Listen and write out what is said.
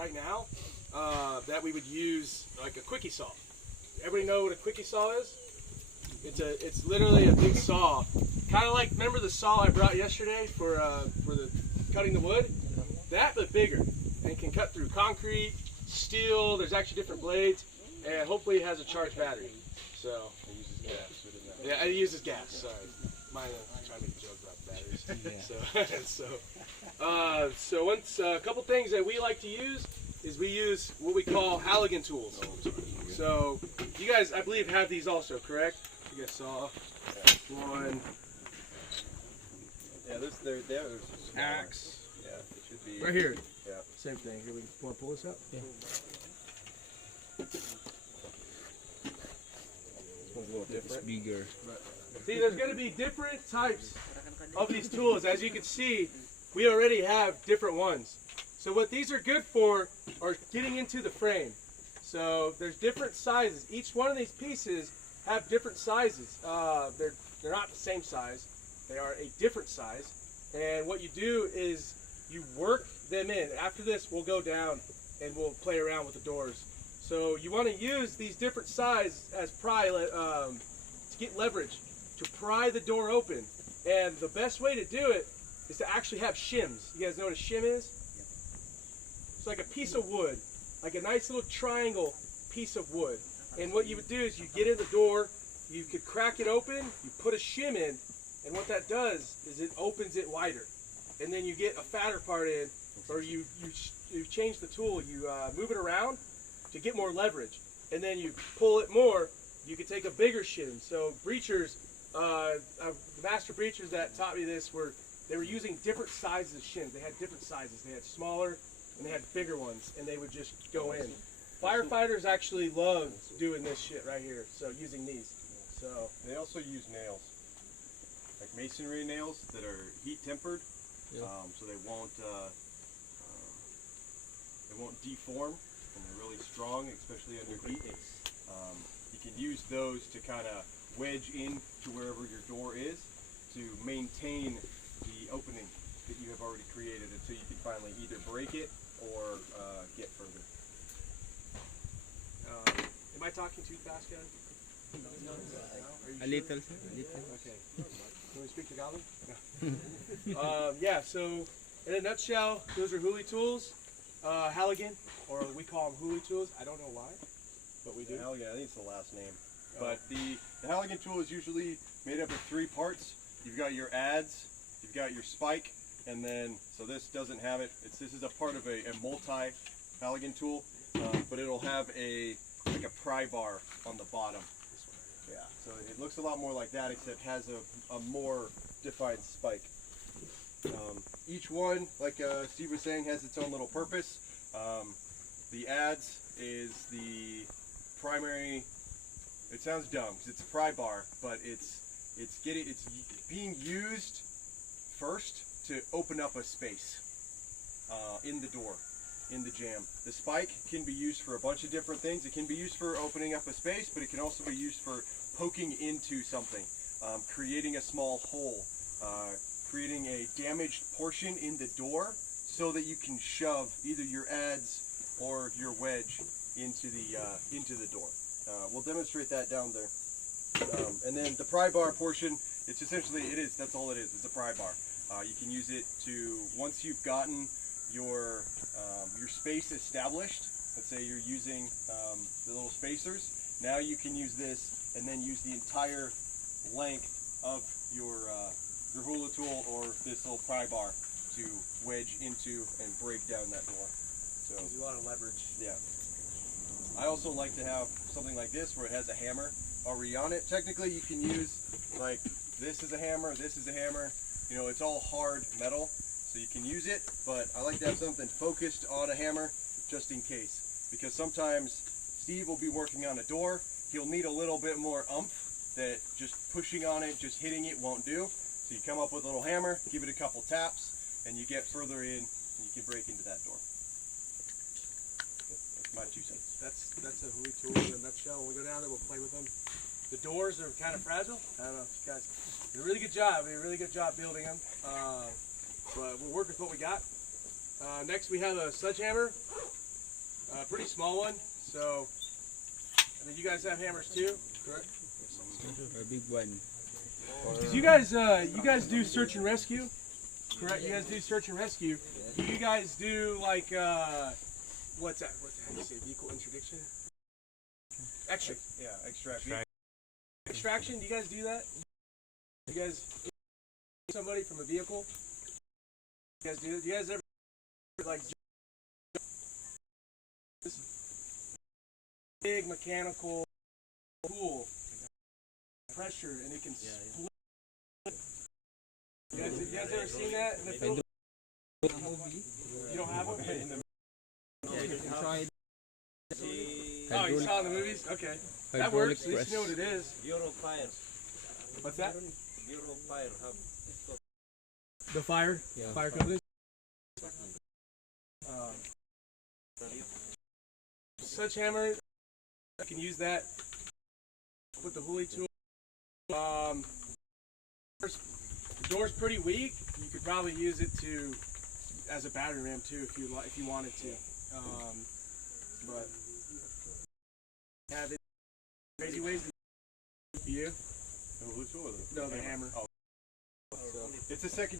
right now that we would use like a quickie saw. Everybody know what a quickie saw is? It's literally a big saw, kind of like, remember the saw I brought yesterday for the cutting the wood? That, but bigger, and can cut through concrete, steel. There's actually different blades, and hopefully it has a charged battery. So it uses gas. Yeah, it uses gas. Sorry, I'm trying to make a joke about batteries. So a couple things that we like to use is we use what we call Halligan tools. So you guys, I believe, have these also, correct? You guys saw one. Yeah, there's axe. Yeah, it should be Right here. Yeah. Same thing. Here, we want to pull this up? Yeah. This one's a little different. It's bigger. See, there's going to be different types of these tools. As you can see, we already have different ones. So what these are good for are getting into the frame. So there's different sizes. Each one of these pieces have different sizes. They're not the same size. They are a different size. And what you do is you work them in. After this, we'll go down and we'll play around with the doors. So you want to use these different sizes as pry to get leverage, to pry the door open. And the best way to do it is to actually have shims. You guys know what a shim is? It's like a piece of wood, like a nice little triangle piece of wood. And what you would do is you get in the door, you could crack it open, you put a shim in, and what that does is it opens it wider. And then you get a fatter part in, or you change the tool, you move it around to get more leverage. And then you pull it more, you can take a bigger shim. So breachers, the master breachers that taught me this they were using different sizes of shims. They had different sizes. They had smaller and they had bigger ones, and they would just go in. Firefighters actually love doing this shit right here, so using these. So they also use nails, like masonry nails that are heat tempered, so they won't deform, and they're really strong, especially under heat. You can use those to kind of wedge in to wherever your door is to maintain the opening that you have already created until you can finally either break it or get further. am I talking too fast, guys? A little. Okay. Can we speak Tagalog? No. Yeah, so in a nutshell, those are Huli tools. Halligan, or we call them Huli tools. I don't know why, but we do. Halligan, I think it's the last name. But the Halligan tool is usually made up of 3 parts. You've got your adze, you've got your spike, and then, so this doesn't have it. This is a part of a multi-Halligan tool, but it'll have like a pry bar on the bottom. Yeah, so it looks a lot more like that, except has a more defined spike. Each one, like Steve was saying, has its own little purpose. The adze is the primary. It sounds dumb because it's a pry bar, but it's being used first to open up a space in the door, in the jamb. The spike can be used for a bunch of different things. It can be used for opening up a space, but it can also be used for poking into something, creating a small hole, creating a damaged portion in the door so that you can shove either your adze or your wedge into the door. We'll demonstrate that down there. And then the pry bar portion, it's essentially, that's all it is, it's a pry bar. You can use it to, once you've gotten your space established, let's say you're using the little spacers, now you can use this and then use the entire length of your hula tool or this little pry bar to wedge into and break down that door. So there's a lot of leverage. Yeah. I also like to have something like this where it has a hammer already on it. Technically you can use, like, this is a hammer, this is a hammer. You know, it's all hard metal, so you can use it, but I like to have something focused on a hammer just in case. Because sometimes Steve will be working on a door, he'll need a little bit more oomph that just pushing on it, just hitting it won't do. So you come up with a little hammer, give it a couple taps, and you get further in, and you can break into that door. That's my 2 cents. That's a Huli tool in a nutshell. When we go down there, we'll play with them. The doors are kind of fragile. I don't know if you guys did a really good job. We did a really good job building them. But we'll work with what we got. Next, we have a sledgehammer. a pretty small one. So, I mean, you guys have hammers too, correct? A big one. Because you guys do search and rescue, correct? You guys do search and rescue. Do you guys do like what's that? How do you say vehicle interdiction? Extraction. Do you guys do that? You guys somebody from a vehicle? You guys do that? Do you guys ever like this big mechanical tool pressure and it can split? You guys ever seen that in the film? You don't have one? In the Oh, you saw it in the movies? Okay. That works. At least you know what it is. Bureau fire. What's that? Bureau fire. The fire? Yeah. Fire company? Sledgehammer, I can use that with the Hooley tool. The door's pretty weak. You could probably use it as a battering ram too if you wanted to. But have it crazy ways to you. The Hulu tool or No, the hammer. It's a second